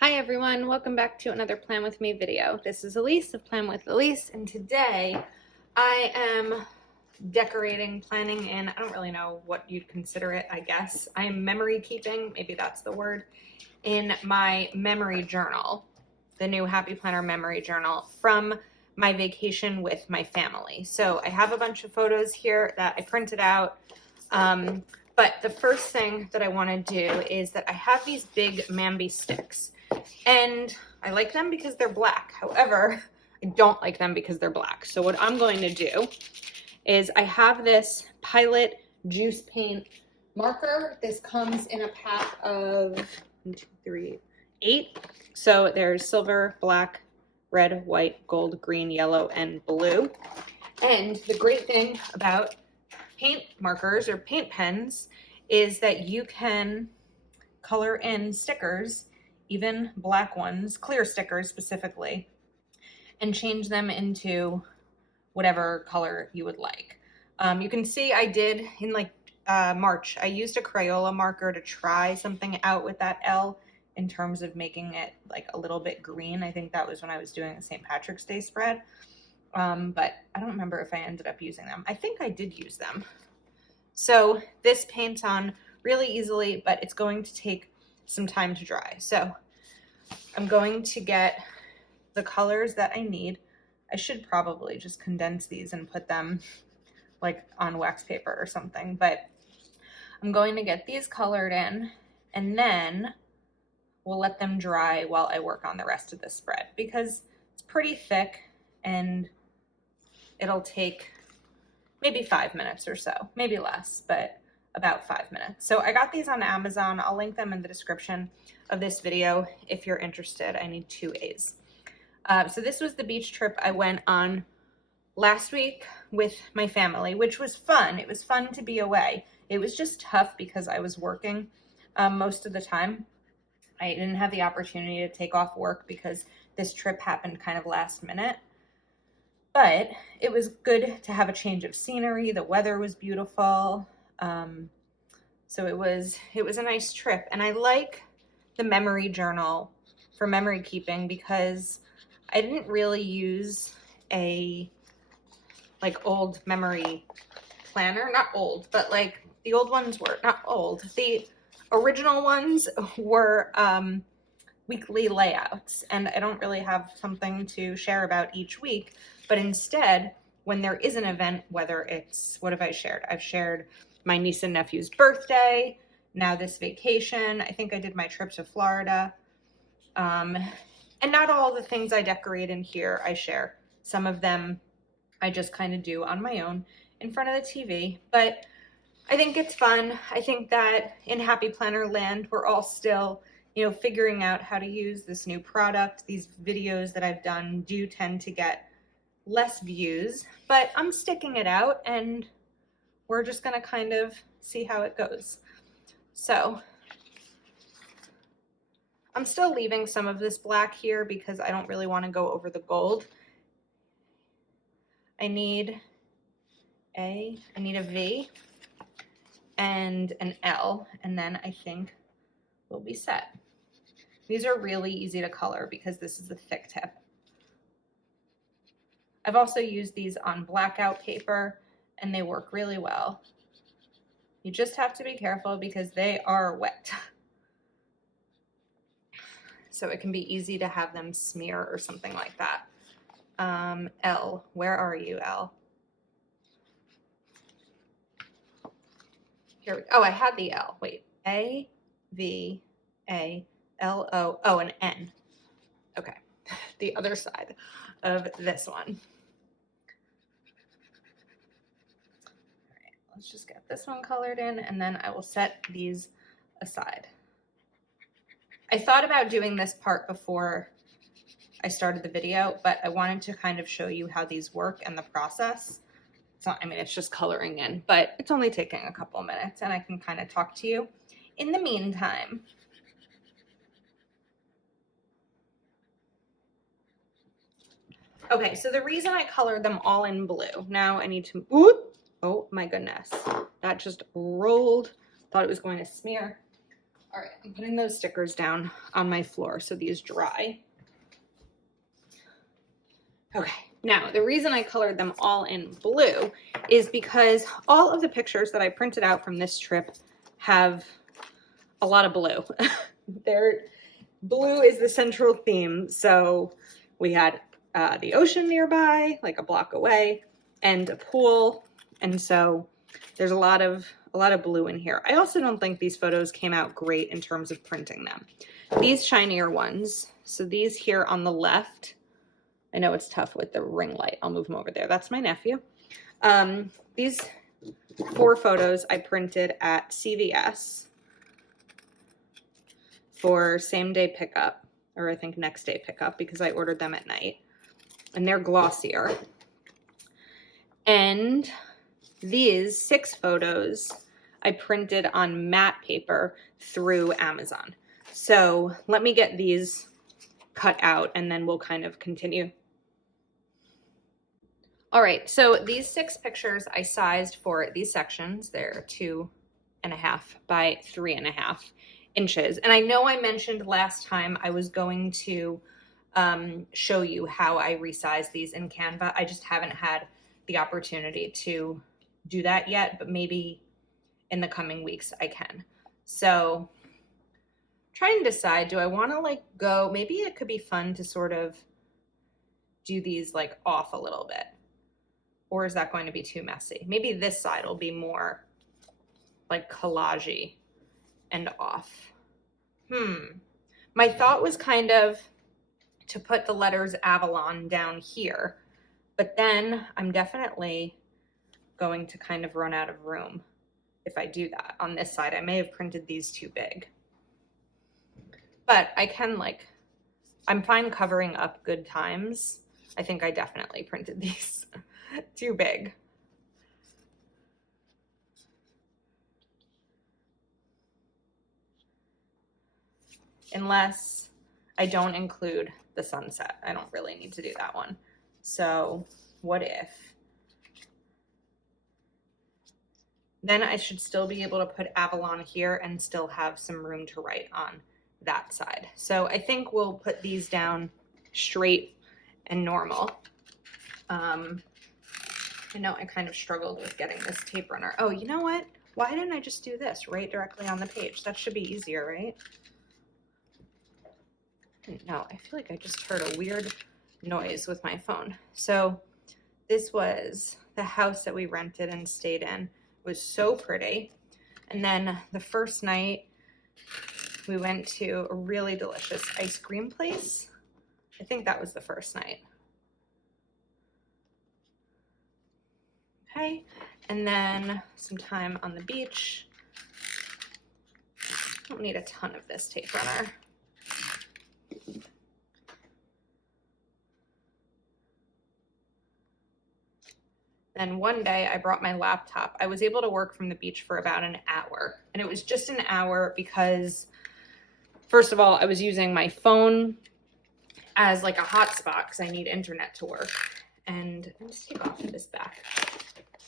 Hi everyone, welcome back to another Plan With Me video. This is Elise of Plan With Elise, and today I am decorating, planning in, I don't really know what you'd consider it, I guess. I'm memory keeping, maybe that's the word, in my memory journal, the new Happy Planner memory journal from my vacation with my family. So I have a bunch of photos here that I printed out. But the first thing that I want to do is that I have these big Mambi sticks. And I like them because they're black. However, I don't like them because they're black. So what I'm going to do is I have this Pilot Juice Paint marker. This comes in a pack of 1, 2, 3, 8. So there's silver, black, red, white, gold, green, yellow, and blue. And the great thing about paint markers or paint pens is that you can color in stickers, even black ones, clear stickers specifically, and change them into whatever color you would like. You can see I did in March, I used a Crayola marker to try something out with that L in terms of making it like a little bit green. I think that was when I was doing a St. Patrick's Day spread. But I don't remember if I ended up using them. I think I did use them. So this paints on really easily, but it's going to take some time to dry. So I'm going to get the colors that I need. I should probably just condense these and put them like on wax paper or something, but I'm going to get these colored in and then we'll let them dry while I work on the rest of the spread because it's pretty thick and it'll take maybe 5 minutes or so, maybe less, but about 5 minutes. So I got these on Amazon. I'll link them in the description of this video if you're interested. I need 2 A's. So this was the beach trip I went on last week with my family, which was fun. It was fun to be away. It was just tough because I was working most of the time. I didn't have the opportunity to take off work because this trip happened kind of last minute. But it was good to have a change of scenery. The weather was beautiful. So it was a nice trip. And I like the memory journal for memory keeping because I didn't really use a old memory planner. Not old, but like the old ones were not old. The original ones were weekly layouts, and I don't really have something to share about each week, but instead, when there is an event, whether it's, what have I shared? I've shared my niece and nephew's birthday, now this vacation, I think I did my trip to Florida, and not all the things I decorate in here I share. Some of them I just kind of do on my own in front of the TV, but I think it's fun. I think that in Happy Planner land, we're all still figuring out how to use this new product. These videos that I've done do tend to get less views, but I'm sticking it out and we're just gonna kind of see how it goes. So I'm still leaving some of this black here because I don't really want to go over the gold. I need a V and an L, and then I think we'll be set. These are really easy to color because this is a thick tip. I've also used these on blackout paper and they work really well. You just have to be careful because they are wet. So it can be easy to have them smear or something like that. L, where are you, L? Here we go. Oh, I had the L. Wait, A, V, A, L, O, oh, an N. Okay, the other side of this one. All right, let's just get this one colored in and then I will set these aside. I thought about doing this part before I started the video, but I wanted to kind of show you how these work and the process. So, I mean, it's just coloring in, but it's only taking a couple minutes and I can kind of talk to you in the meantime. Okay, so the reason I colored them all in blue, now I need to, oh my goodness, that just rolled, thought it was going to smear. All right, I'm putting those stickers down on my floor so these dry. Okay, now the reason I colored them all in blue is because all of the pictures that I printed out from this trip have a lot of blue. Blue is the central theme. So we had the ocean nearby, like a block away, and a pool. And so there's a lot of blue in here. I also don't think these photos came out great in terms of printing them. These shinier ones, so these here on the left, I know it's tough with the ring light. I'll move them over there. That's my nephew. These 4 photos I printed at CVS for same day pickup, or I think next day pickup because I ordered them at night. And they're glossier. And these 6 photos I printed on matte paper through Amazon. So let me get these cut out and then we'll kind of continue. All right, so these 6 pictures I sized for these sections. They're 2.5 by 3.5 inches. And I know I mentioned last time I was going to show you how I resize these in Canva. I just haven't had the opportunity to do that yet, but maybe in the coming weeks I can. So trying to decide, do I want to like go, maybe it could be fun to sort of do these like off a little bit. Or is that going to be too messy? Maybe this side will be more like collage-y and off. My thought was kind of to put the letters Avalon down here, but then I'm definitely going to kind of run out of room if I do that on this side. I may have printed these too big, but I can I'm fine covering up good times. I think I definitely printed these too big. Unless I don't include the sunset. I don't really need to do that one. So what if? Then I should still be able to put Avalon here and still have some room to write on that side. So I think we'll put these down straight and normal. I know I kind of struggled with getting this tape runner. Oh, you know what? Why didn't I just do this right directly on the page? That should be easier, right? No, I feel like I just heard a weird noise with my phone. So this was the house that we rented and stayed in. It was so pretty. And then the first night we went to a really delicious ice cream place. I think that was the first night. Okay, and then some time on the beach. Don't need a ton of this tape runner. Then one day I brought my laptop. I was able to work from the beach for about an hour, and it was just an hour because, first of all, I was using my phone as like a hotspot because I need internet to work. And let me just take off this back.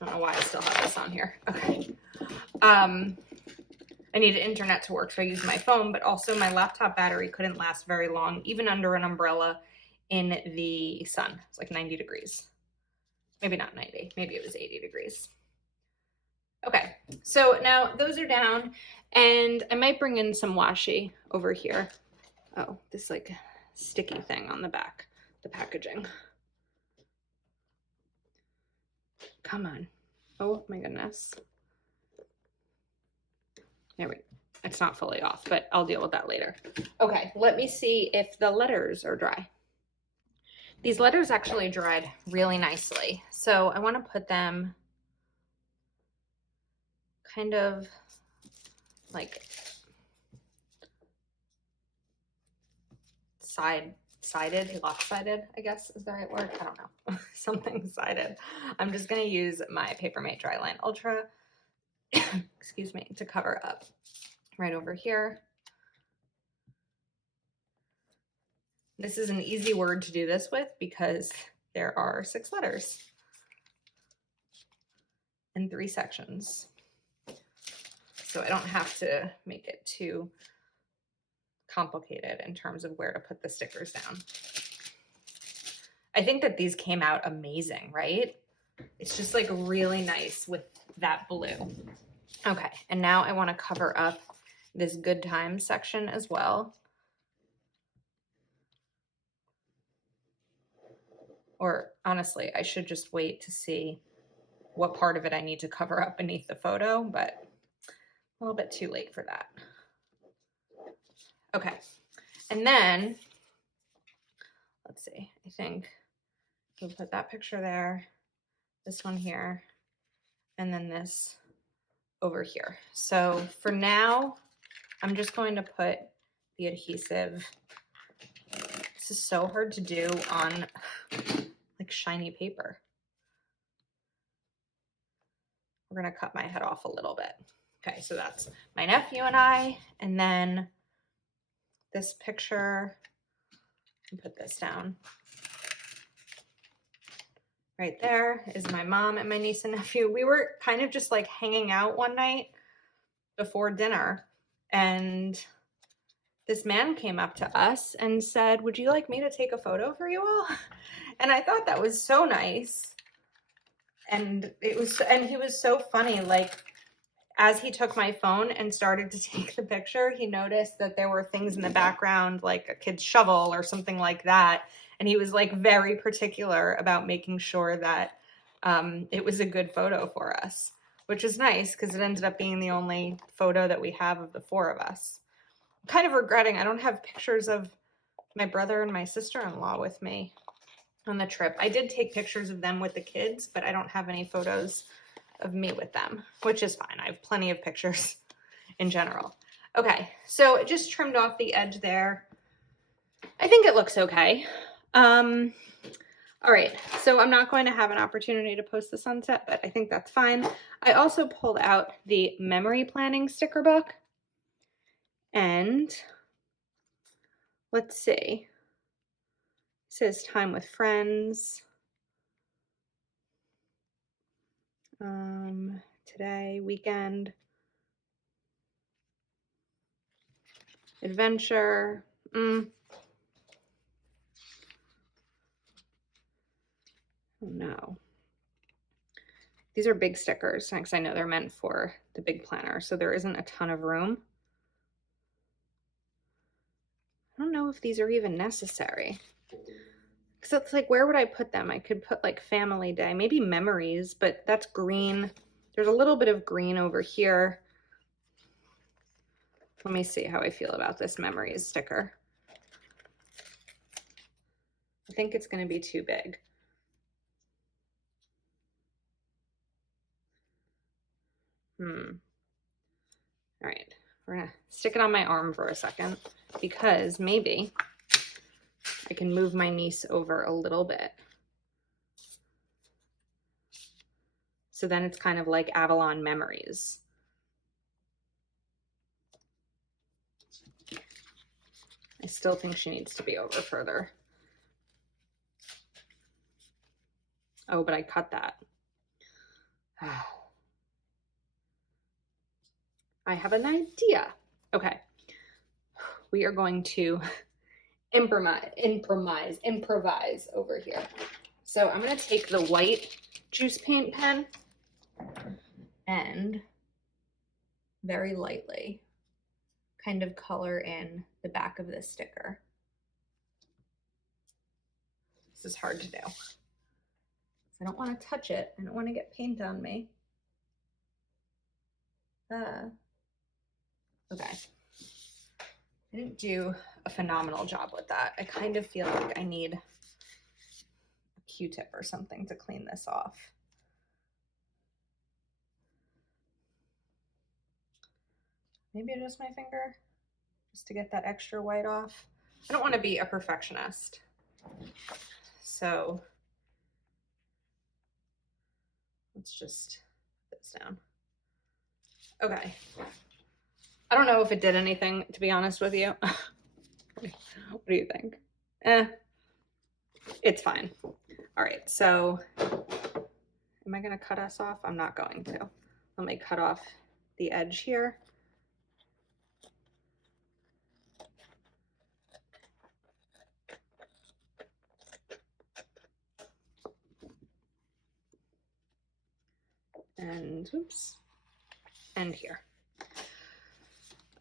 I don't know why I still have this on here. Okay. I needed internet to work, so I used my phone, but also my laptop battery couldn't last very long, even under an umbrella in the sun. It's like 90 degrees. Maybe not 90, maybe it was 80 degrees. Okay, so now those are down, and I might bring in some washi over here. Oh, this like sticky thing on the back, the packaging. Come on. Oh my goodness. There we go. It's not fully off, but I'll deal with that later. Okay, let me see if the letters are dry. These letters actually dried really nicely. So I want to put them kind of like sided, lopsided, I guess is the right word. I don't know. Something sided. I'm just going to use my Papermate Dryline Ultra, excuse me, to cover up right over here. This is an easy word to do this with because there are 6 letters and 3 sections. so I don't have to make it too complicated in terms of where to put the stickers down. I think that these came out amazing, right? It's just like really nice with that blue. Okay, and now I want to cover up this good times section as well. Or honestly, I should just wait to see what part of it I need to cover up beneath the photo, but a little bit too late for that. Okay, and then, let's see, I think we'll put that picture there, this one here, and then this over here. So for now, I'm just going to put the adhesive. This is so hard to do on like shiny paper. We're gonna cut my head off a little bit. Okay, so that's my nephew and I, and then this picture, and put this down. Right there is my mom and my niece and nephew. We were kind of just like hanging out one night before dinner, and this man came up to us and said, "Would you like me to take a photo for you all?" And I thought that was so nice. And he was so funny. Like, as he took my phone and started to take the picture, he noticed that there were things in the background, like a kid's shovel or something like that. And he was like very particular about making sure that it was a good photo for us, which is nice because it ended up being the only photo that we have of the four of us. I'm kind of regretting I don't have pictures of my brother and my sister-in-law with me on the trip. I did take pictures of them with the kids, but I don't have any photos of me with them, which is fine. I have plenty of pictures in general. Okay, so I just trimmed off the edge there. I think it looks okay. All right, so I'm not going to have an opportunity to post the sunset, but I think that's fine. I also pulled out the memory planning sticker book, and let's see. It says time with friends. Today, weekend, adventure. Oh no. These are big stickers, because I know they're meant for the big planner, so there isn't a ton of room. I don't know if these are even necessary. Because it's like, where would I put them? I could put like family day, maybe memories, but that's green. There's a little bit of green over here. Let me see how I feel about this memories sticker. I think it's going to be too big. All right, we're gonna stick it on my arm for a second because maybe I can move my niece over a little bit. So then it's kind of like Avalon Memories. I still think she needs to be over further. Oh, but I cut that. I have an idea. Okay. We are going to improvise over here. So I'm going to take the white juice paint pen and very lightly kind of color in the back of this sticker. This is hard to do. I don't want to touch it. I don't want to get paint on me. Okay. I didn't do a phenomenal job with that. I kind of feel like I need a Q-tip or something to clean this off. Maybe just my finger, just to get that extra white off. I don't want to be a perfectionist. So let's just put this down. Okay. I don't know if it did anything, to be honest with you. What do you think? It's fine. All right, so am I gonna cut us off? I'm not going to. Let me cut off the edge here. and oops, and here.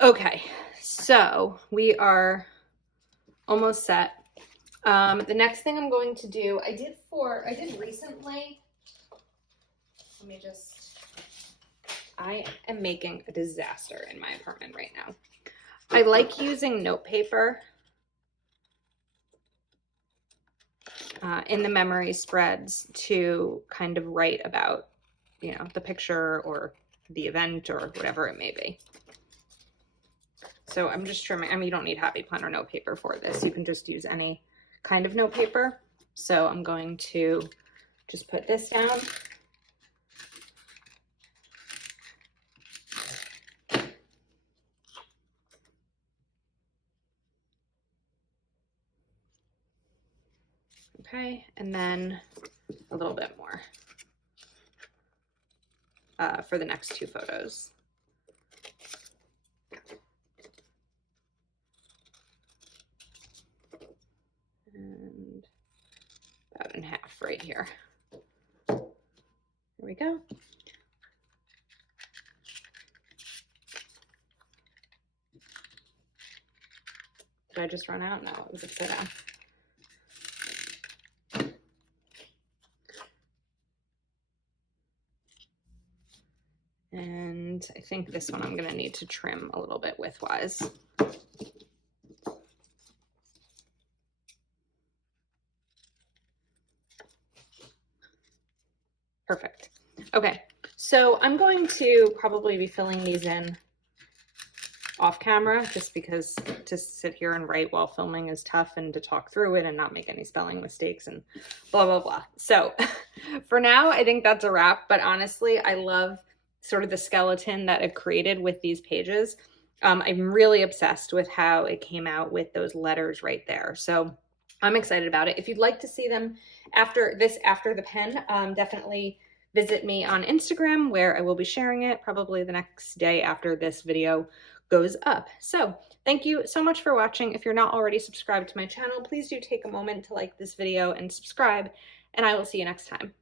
Okay, so we are almost set. The next thing I'm going to do, I did recently, let me just, I am making a disaster in my apartment right now. I like using note paper in the memory spreads to kind of write about, you know, the picture or the event or whatever it may be. So I'm just trimming. I mean, you don't need Happy Planner note paper for this. You can just use any kind of note paper. So I'm going to just put this down. Okay, and then a little bit more for the next two photos. And about in half right here. There we go. Did I just run out? No, it was upside down. And I think this one I'm going to need to trim a little bit widthwise. Perfect. Okay, so I'm going to probably be filling these in off camera just because to sit here and write while filming is tough, and to talk through it and not make any spelling mistakes and blah, blah, blah. So for now, I think that's a wrap. But honestly, I love sort of the skeleton that I've created with these pages. I'm really obsessed with how it came out with those letters right there. So I'm excited about it. If you'd like to see them after the pen, definitely visit me on Instagram, where I will be sharing it probably the next day after this video goes up. So thank you so much for watching. If you're not already subscribed to my channel, please do take a moment to like this video and subscribe, and I will see you next time.